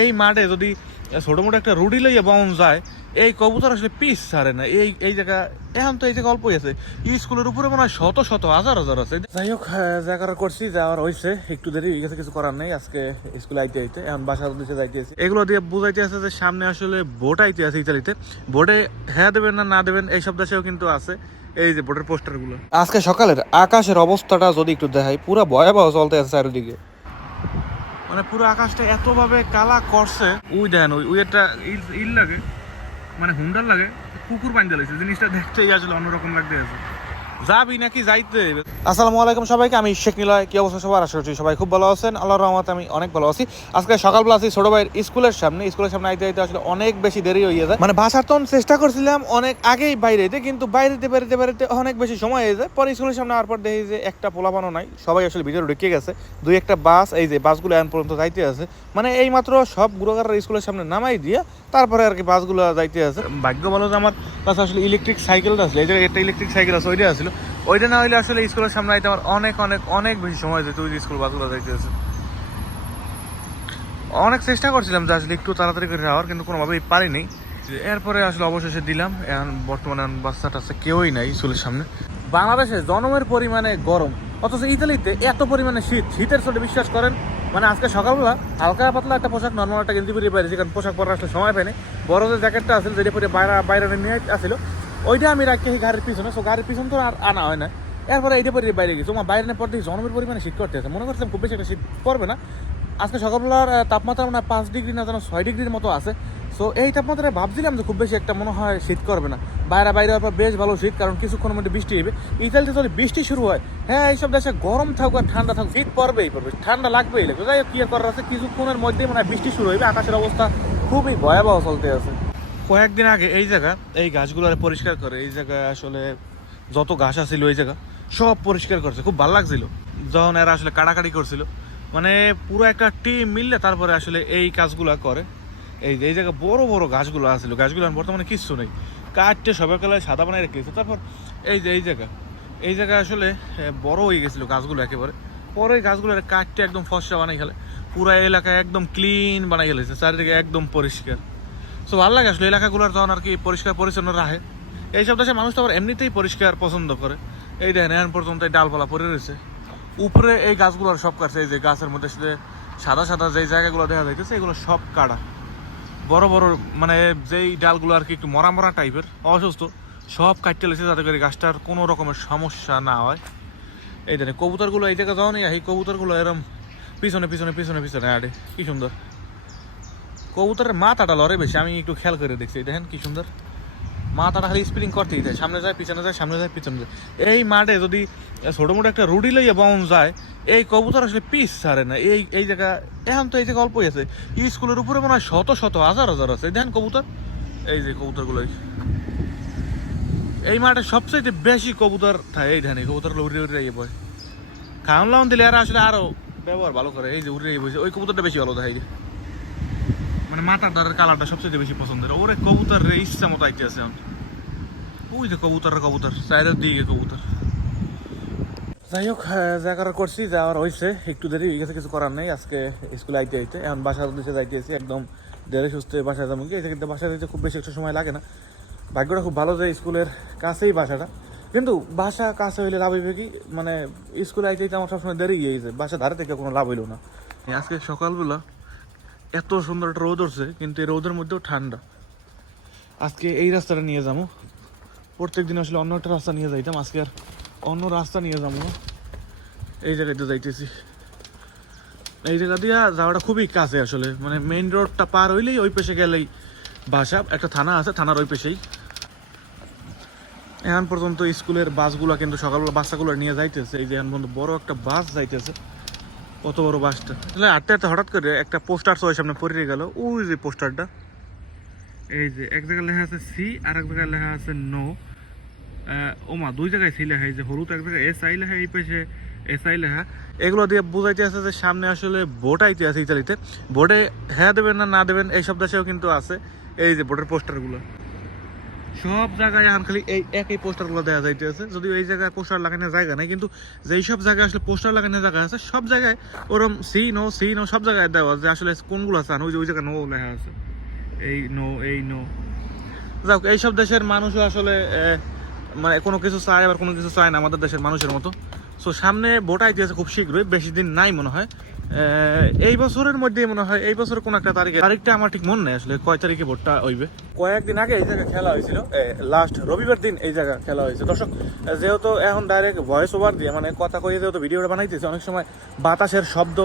এই মাঠে যদি ছোট মোটো একটা রুডি লইয়া বাউন যায়, এই কবুতর আসলে পিস ছাড়ে না। এই জায়গা এখন তো এই জায়গা অল্পই আছে, স্কুলের উপরে মনে হয় শত শত হাজার হাজার আছে। যাই হোক, জায়গা করছি, যাওয়ার হয়েছে, একটু দেরি হয়ে গেছে, কিছু করার নেই। আজকে স্কুলে আইতে আইতে এখন বাসার উদ্দেশ্যে যাইতেছি। এগুলো দিয়ে বুঝাইতে আছে যে সামনে আসলে ভোট আইতে আছে ইতালিতে। ভোটে হ্যাঁ দেবেন না দেবেন এই সব দেশেও কিন্তু আছে এই যে ভোটের পোস্টার গুলো। আজকে সকালের আকাশের অবস্থাটা যদি একটু দেখাই, পুরো ভয়াবহ চলতে আছে চারিদিকে। মানে পুরো আকাশটা এতভাবে কালা করছে, উই দেখেন ওই একটা ইল লাগে, মানে হুন্ডার লাগে, কুকুর পানি দিয়েছে, জিনিসটা দেখতেই আসলে অন্যরকম লাগতে আছে। যাবি নাকি যাইতে? আসসালামু আলাইকুম সবাইকে, আমি শেখ নিলয়। কি অবস্থা সবার? আশা করছি সবাই খুব ভালো আছেন। আল্লাহর রহমতে আমি অনেক ভালো আছি। আজকে সকালবেলা আছি ছোট ভাইয়ের স্কুলের সামনে আইতে আইতে আসলে অনেক বেশি দেরি হয়ে যায়। মানে বাসার তো চেষ্টা করছিলাম অনেক আগেই বাইরে যেতে, কিন্তু বাইরে অনেক বেশি সময় হয়ে যায়। পরে স্কুলের সামনে আওয়ার পর দেখি যে একটা পোলাপানও নাই, সবাই আসলে ভিতরে ঢুকে গেছে। দুই একটা বাস, এই যে বাসগুলো এখন পর্যন্ত যাইতে আছে, মানে এই মাত্র সব গুড়াগাড়ার স্কুলের সামনে নামাই দিয়া তারপরে আর কি বাসগুলো যাইতে আছে। ভাগ্য ভালো যে আমার কাছে আসলে ইলেকট্রিক সাইকেলটা আসলে, এই যে একটা ইলেকট্রিক সাইকেল আছে, ওইটা আসলে ওইটা না হইলে আসলে স্কুলের সামনে আইতে আমার অনেক অনেক অনেক বেশি সময় যেত। ওই স্কুল বাসগুলো যাইতে আছে, অনেক চেষ্টা করছিলাম যে আসলে একটু তাড়াতাড়ি করে যাওয়ার, কিন্তু কোনোভাবেই পারিনি। এরপরে আসলে অবশেষে দিলাম। এখন বর্তমানে বাচ্চাটা আছে কেউই নাই স্কুলের সামনে। বাংলাদেশে জনমের পরিমাণে গরম, অথচ ইতালিতে এত পরিমাণে শীতের চোটে বিশ্বাস করেন। মানে আজকে সকালবেলা হালকা পাতলা একটা পোশাক, নর্মাল একটা গেঞ্জি পরে বাইরেছি, কারণ পোশাক পরার আসলে সময় পাইনি। বড় যে জ্যাকেটটা আছে যেটা পরে বাইরে নিয়ে আসছিল, ওইটা আমি রাখি গাড়ির পিছনে। সো গাড়ির পিছন তো আর আনা হয় না। এরপরে এইটা পরে বাইরে গেছি, আমার বাইরে পর থেকে জনমের পরিমাণে শীত করতে আছে। মনে করছিলাম খুব বেশি একটা শীত পড়বে না। আজকে সকালবেলার তাপমাত্রা মানে 5 ডিগ্রি না যেন 6 ডিগ্রির মতো আছে। সো এই তাপমাত্রায় ভাবছিলাম যে খুব বেশি একটা মনে হয় শীত করবে না। বাইরে হওয়ার পর বেশ ভালো শীত, কারণ কিছুক্ষণের মধ্যে বৃষ্টি হবে। ইতালিতে যদি বৃষ্টি শুরু হয়, হ্যাঁ এইসব দেশে গরম থাকুক আর ঠান্ডা থাকুক, শীত পড়বেই, ঠান্ডা লাগবেই লাগবে। যাই হোক, কি করার আছে, কিছুক্ষণের মধ্যেই মানে বৃষ্টি শুরু হবে। আকাশের অবস্থা খুবই ভয়াবহ চলতে আছে। কয়েকদিন আগে এই জায়গা, এই গাছগুলো পরিষ্কার করে, এই জায়গায় আসলে যত ঘাস আছিল ওই জায়গা সব পরিষ্কার করছে। খুব ভালো লাগছিল যখন এরা আসলে কাটাকাটি করছিল। মানে পুরো একটা টিম মিললে তারপরে আসলে এই কাজগুলো করে। এই যে এই জায়গায় বড় বড় গাছগুলো আসছিল, গাছগুলো বর্তমানে কিচ্ছু নেই, কাটতে সবাইকালে সাদা বানাই রেখেছে। তারপর এই যে এই জায়গা আসলে বড় হয়ে গেছিলো গাছগুলো একেবারে। পরে গাছগুলো কাটতে একদম ফসা বানাই গেলে পুরো এলাকায় একদম ক্লিন বানাই গেলেছে, চারিদিকে একদম পরিষ্কার। সো ভালো লাগে আসলে এলাকাগুলোর তখন আর কি পরিষ্কার পরিচ্ছন্ন রাখে। এইসব দেশে মানুষ তো আবার এমনিতেই পরিষ্কার পছন্দ করে। এই দেখেন এখন পর্যন্ত এই ডালপালা পড়ে রয়েছে, উপরে এই গাছগুলোর সব কাটছে। এই যে গাছের মধ্যে সাথে সাদা সাদা যেই জায়গাগুলো দেখা যাইতেছে, এগুলো সব কাটা। বড় বড় মানে যেই ডালগুলো আর কি একটু মরা মরা টাইপের, অসুস্থ, সব কাটতে লেগেছে যাতে করে গাছটার কোনো রকমের সমস্যা না হয়। এই দেখেন কবুতরগুলো এই জায়গায় যাও নি, এই কবুতরগুলো এরম পিছনে পিছনে পিছনে পিছনে আড়ে, কি সুন্দর। কবুতরের মাথাটা লড়ে বেশি, আমি একটু খেয়াল করে দেখছি। দেখেন কি সুন্দর, মাথাটা খালি স্প্রিং করতেই যায়, সামনে যায় পিছনে যায়, সামনে যায় পিছনে যায়। এই মাঠে যদি ছোটো মোটো একটা রুডি লইয়া বাউন যায়, এই কবুতর আসলে পিস ছাড়ে না। এই জায়গা এখন তো এই জায়গা অল্পই আছে, স্কুলের উপরে মনে হয় শত শত হাজার হাজার আছে। দেখেন কবুতর, এই যে কবুতরগুলো এই মাঠে সবচেয়ে বেশি কবুতর থাকে। এই ধানে কবুতরগুলো উড়ে উড়ে বয়, খাওয়ান লাউন দিলে এরা আসলে আরো ব্যবহার ভালো করে। এই যে উড়ে বসে, ওই কবুতরটা বেশি ভালো থাকে, মানে মাথার দ্বারের কালারটা সবচেয়ে বেশি পছন্দের। ওরে কবুতর রে ইচ্ছা মতো আইতে আছে। ওই যে কবুতর চাইদের দিকে কবুতর। যাই হোক, জায়গা করছি, যাওয়ার হয়েছে, একটু দেরি হয়ে গেছে, কিছু করার নেই। আজকে স্কুলে আইতে এখন বাসার উদ্দেশ্যে যাইতেছি, একদম দেরি সুস্থ বাসায় যাবো। কি কিন্তু বাসায় যেতে খুব বেশি একটা সময় লাগে না। ভাগ্যটা খুব ভালো যে স্কুলের কাছেই বাসাটা, কিন্তু বাসা কাছে হইলে লাভ হইবে কি, মানে স্কুলে আইতে আমার সবসময় দেরি গিয়ে গেছে, বাসা ধারে থেকে কোনো লাভ হইলো না। আজকে সকালবেলা এত সুন্দর একটা রোদ উঠছে, কিন্তু এই রোদের মধ্যেও ঠান্ডা। আজকে এই রাস্তাটা নিয়ে যাবো, প্রত্যেক দিন আসলে অন্য একটা রাস্তা নিয়ে যাইতাম, আজকে আর অন্য রাস্তা নিয়ে যাবো না। এই জায়গাতে যাইতেছি, এই জায়গা দিয়ে যাওয়াটা খুবই কাছে আসলে, মানে মেইন রোডটা পার হইলেই ওই পাশে গেলেই বাসা, একটা থানা আছে, থানার ওই পাশেই। এখন পর্যন্ত স্কুলের বাসগুলো কিন্তু সকালবেলা বাচ্চাগুলো নিয়ে যাইতেছে। এই যে এখন পর্যন্ত বড় একটা বাস যাইতেছে, কত বড় বাসটা। আসলে আটটা হঠাৎ করে একটা পোস্টার ওই সামনে পড়ে গেল, ওই যে পোস্টারটা, এই যে এক জায়গায় লেখা আছে সি, আর এক জায়গায় লেখা আছে নো। ওমা, দুই জায়গায় সি লেখা, এই যে হলুদ এক জায়গায় SI লেখা, এই পাশে SI লেখা। এগুলো দিয়ে বুঝাইতে আছে যে সামনে আসলে ভোট আইতে আছে ইতালিতে। ভোটে হ্যাঁ দেবেন না দেবেন এই সব দেশেও কিন্তু আছে এই যে ভোটের পোস্টারগুলো। সব জায়গায় এখন খালি এই একই পোস্টারগুলো দেওয়া যাইতেছে, যদিও এই জায়গায় পোস্টার লাগানোর জায়গা নেই, কিন্তু যেই সব জায়গায় আসলে পোস্টার লাগানোর জায়গা আছে সব জায়গায় ওরকম সি নো সব জায়গায় দেওয়া যে আসলে কোনগুলো আছে, ওই যে ওই জায়গায় নো লেখা আছে, এই নো। যাক, এইসব দেশের মানুষও আসলে মানে কোনো কিছু চায় আবার কোনো কিছু চায় না আমাদের দেশের মানুষের মতো। সো সামনে ভোট আইতেছে খুব শীঘ্রই, বেশি দিন নাই মনে হয়, এই বছরের মধ্যেই মনে হয়, এই বছরের কোন একটা তারিখটা আমার ঠিক মনে নেই আসলে কয় তারিখে ভোটটা হইবে। কয়েকদিন আগে এই জায়গায় খেলা হয়েছিল, লাস্ট রবিবার দিন এই জায়গায় খেলা হয়েছে। দর্শক, যেহেতু এখন ডাইরেক্ট ভয়েস ওভার দিয়ে মানে কথা কইয়ে যেহেতু ভিডিওটা বানাইতেছে, অনেক সময় বাতাসের শব্দ,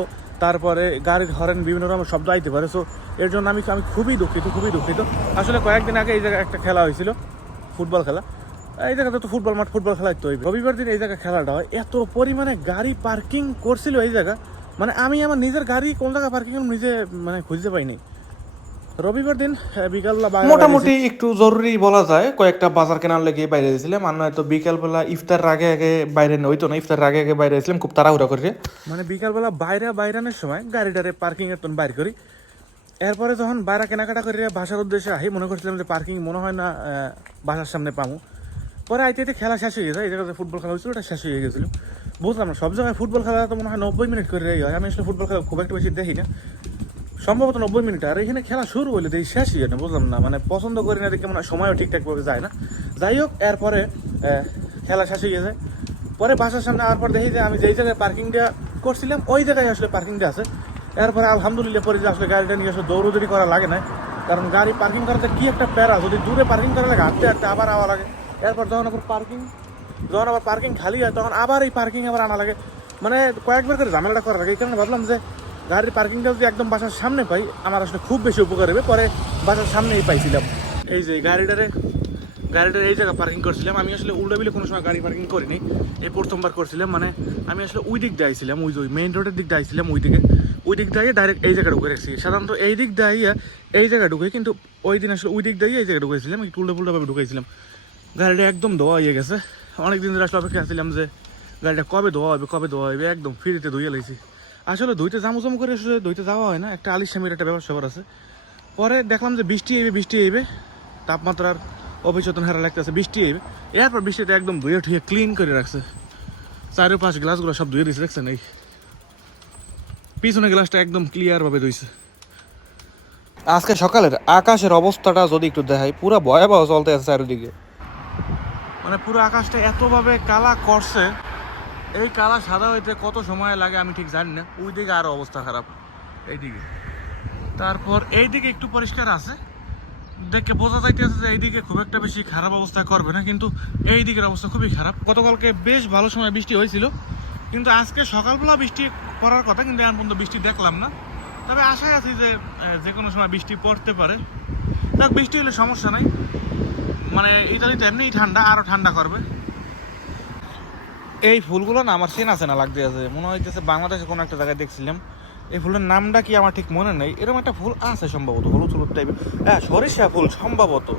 তারপরে গাড়ির হরেন বিভিন্ন রকমের শব্দ আইতে পারে। সো এর জন্য আমি খুবই দুঃখিত। আসলে কয়েকদিন আগে এই জায়গায় একটা খেলা হয়েছিল, ফুটবল খেলা। এই জায়গাতে তো ফুটবল খেলা তো রবিবার দিন এই জায়গায় খেলাটা হয়। এত পরিমাণে গাড়ি পার্কিং করছিল এই জায়গা, মানে আমি আমার নিজের গাড়ি কোন জায়গায় পার্কিং নিজে মানে খুঁজতে পাইনি। রবিবার দিন বিকালবেলা মোটামুটি একটু জরুরি বলা যায়, কয়েকটা বাজার কেনার লেগে বাইরে গেছিলাম। আর নয়তো বিকালবেলা ইফতার আগে বাইরে হইতো না, ইফতার আগে বাইরে গেছিলাম খুব তাড়াহুড়া করে। মানে বিকালবেলা বাইরানোর সময় গাড়িটারে পার্কিং এর তখন বাইর করি। এরপরে যখন বাইরে কেনাকাটা করে বাসার উদ্দেশ্যে আহি, মনে করছিলাম যে পার্কিং মনে হয় না বাসার সামনে পাবো। পরে আইতে খেলা শেষ হয়ে গেছে, এই জায়গাতে ফুটবল খেলা হয়েছিল, ওটা শেষ হয়ে গেছিলো। বুঝলাম না, সব জায়গায় ফুটবল খেলা তো মনে হয় 90 মিনিট করে হয়। আমি আসলে ফুটবল খেলা খুব একটা বেশি দেখি না, সম্ভবত 90 মিনিট। আর এখানে খেলা শুরু হলে এই শেষ হয়ে না, বুঝলাম না, মানে পছন্দ করি না দেখে মনে হয় সময়ও ঠিকঠাকভাবে যায় না। যাই হোক, এরপরে খেলা শেষ হয়ে গেছে। পরে বাসার সামনে আওয়ার পর দেখি যে আমি যেই জায়গায় পার্কিংটা করছিলাম ওই জায়গায় আসলে পার্কিংটা আছে। এরপরে আলহামদুলিল্লাহ পরে যে আসলে গাড়িটা নিয়ে আসলে দৌড়দৌড়ি করা লাগে না, কারণ গাড়ি পার্কিং করাতে কি একটা প্যারা, যদি দূরে পার্কিং করা লাগে হাঁটতে আবার আওয়া লাগে। এরপর যখন আবার পার্কিং খালি হয় তখন আবার এই পার্কিং আবার আনা লাগে, মানে কয়েকবার করে ঝামেলাটা করা লাগে। এই কারণে ভাবলাম যে গাড়ির পার্কিংটা যদি একদম বাসার সামনে পাই আমার আসলে খুব বেশি উপকার হবে। পরে বাসার সামনেই পাইছিলাম, এই যে গাড়িটার এই জায়গা পার্কিং করছিলাম। আমি আসলে উল্টাবিলে কোনো সময় গাড়ি পার্কিং করিনি, এই প্রথমবার করছিলাম। মানে আমি আসলে ওই দিক দিয়ে আইছিলাম, ওই মেইন রোডের দিক দিয়ে আইছিলাম, ওই দিক দিয়ে ডাইরেক্ট এই জায়গা ঢুকে রাখছি। সাধারণত এই দিক দিয়ে এই জায়গা ঢুকে, কিন্তু ওই দিন আসলে ওই দিক দিয়ে এই জায়গা ঢুকেছিলাম, একটু উল্টাভাবে ঢুকেছিলাম। গাড়িটা একদম ধোয়া হয়ে গেছে, অনেকদিন ধরে আসলে অপেক্ষা ছিলাম যে গাড়িটা কবে ধোয়া হবে, একদম ফ্রিতে ধুয়ে লাইছি। আসলে ধুইতে জামু করে আসলে ধুইতে যাওয়া হয় না, একটা আলিশামির একটা ব্যাপার আছে। পরে দেখলাম যে বৃষ্টি এইবে, তাপমাত্রার অভিচেতন হারা লাগতেছে, বৃষ্টি এইবে। এরপর বৃষ্টিতে একদম ধুয়ে ঠুয়ে ক্লিন করে রাখছে, চারিপাশ গ্লাসগুলো সব ধুয়ে দিয়েছে, দেখছেন? এই পিছনে গ্লাসটা একদম ক্লিয়ারভাবে ধুইছে। আজকে সকালের আকাশের অবস্থাটা যদি একটু দেখাই, পুরো ভয়াবহ চলতে আছে চারিদিকে, মানে পুরো আকাশটা এতভাবে কালা করছে। এই কালা সাদা হইতে কত সময় লাগে আমি ঠিক জানি না। ওই দিকে আরো অবস্থা খারাপ, এইদিকে। তারপর এইদিকে একটু পরিষ্কার আছে, দেখে বোঝা যাইতেছে যে এইদিকে খুব একটা বেশি খারাপ অবস্থা করবে না, কিন্তু এই দিকের অবস্থা খুবই খারাপ। গতকালকে বেশ ভালো সময় বৃষ্টি হয়েছিল, কিন্তু আজকে সকালবেলা বৃষ্টি পড়ার কথা, কিন্তু এখন পর্যন্ত বৃষ্টি দেখলাম না। তবে আশায় আছি যে কোনো সময় বৃষ্টি পড়তে পারে। দেখ, বৃষ্টি হলে সমস্যা নাই, মানে ইতালিতে এমনিই ঠান্ডা, আরও ঠান্ডা করবে। এই ফুলগুলো না আমার চেনা লাগতে আছে, মনে হইতেছে বাংলাদেশে কোনো একটা জায়গায় দেখছিলাম। এই ফুলের নামটা কি আমার ঠিক মনে নেই, এরকম একটা ফুল আছে সম্ভবত, হলুদ টাইপের। হ্যাঁ, সরিষা ফুল, সম্ভবত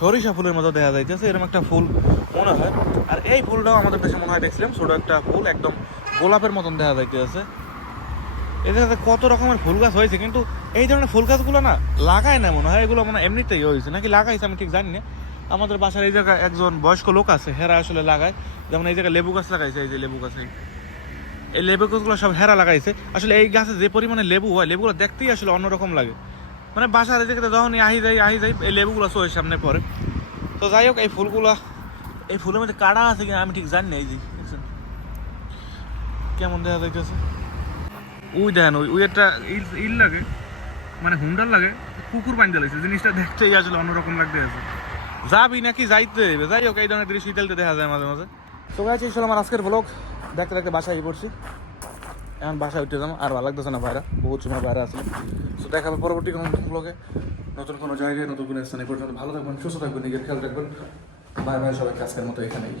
সরিষা ফুলের মতো দেখা যাইতেছে, এরকম একটা ফুল মনে হয়। আর এই ফুলটাও আমাদের দেশে মনে হয় দেখছিলাম, ছোটো একটা ফুল, একদম গোলাপের মতন দেখা যাইতেছে। এই জায়গাতে কত রকমের ফুল গাছ হয়েছে, কিন্তু এই ধরনের ফুল গাছগুলো না লাগায় না মনে হয়, এগুলো মনে হয় এমনিতেই হয়েছে, নাকি লাগাইছে আমি ঠিক জানি না। আমাদের বাসার এই জায়গায় একজন বয়স্ক লোক আছে, হেরা আসলে লাগায়। যেমন এই জায়গায় লেবু গাছ লাগাইছে, এই যে লেবু গাছ, এই লেবু গাছগুলো সব হেরা লাগাইছে। আসলে এই গাছে যে পরিমাণে লেবু হয়, লেবুগুলো দেখতেই আসলে অন্যরকম লাগে। মানে বাসার এই জায়গাতে যখনই আহি যাই এই লেবুগুলো চোখের সামনে পড়ে। তো যাই হোক, এই ফুলের মধ্যে কাটা আছে কিনা আমি ঠিক জানি না। এই যে দেখছেন কেমন দেখা যাইতেছে, ওই দেখেন ওই একটা ইল লাগে, মানে হুন্ডার লাগে, কুকুর বান্ধা লাগছে, জিনিসটা দেখতেই আসলে অন্যরকম লাগতে আছে। যাবি নাকি যাইতে হবে? যাই হোক, এই ধরনের দৃশ্য ইতালিতে দেখা যায় মাঝে মাঝে। তো গাইছি ছিল আমার আজকের ব্লগ, দেখতে বাসায় পড়ছি, এখন বাসায় উঠতে যাবো, আর ভালো লাগতেছে না বাইরে, বহুত সময় বাইরে আসলে। তো দেখা হবে পরবর্তী কোনো ব্লগে, নতুন কোনো জায়গায়, নতুন কোনো স্থানে। পর্যন্ত ভালো থাকবেন, সুস্থ থাকবেন, নিজের খেয়াল রাখবেন। বাই বাই সবাইকে, আজকের মতো এখানেই।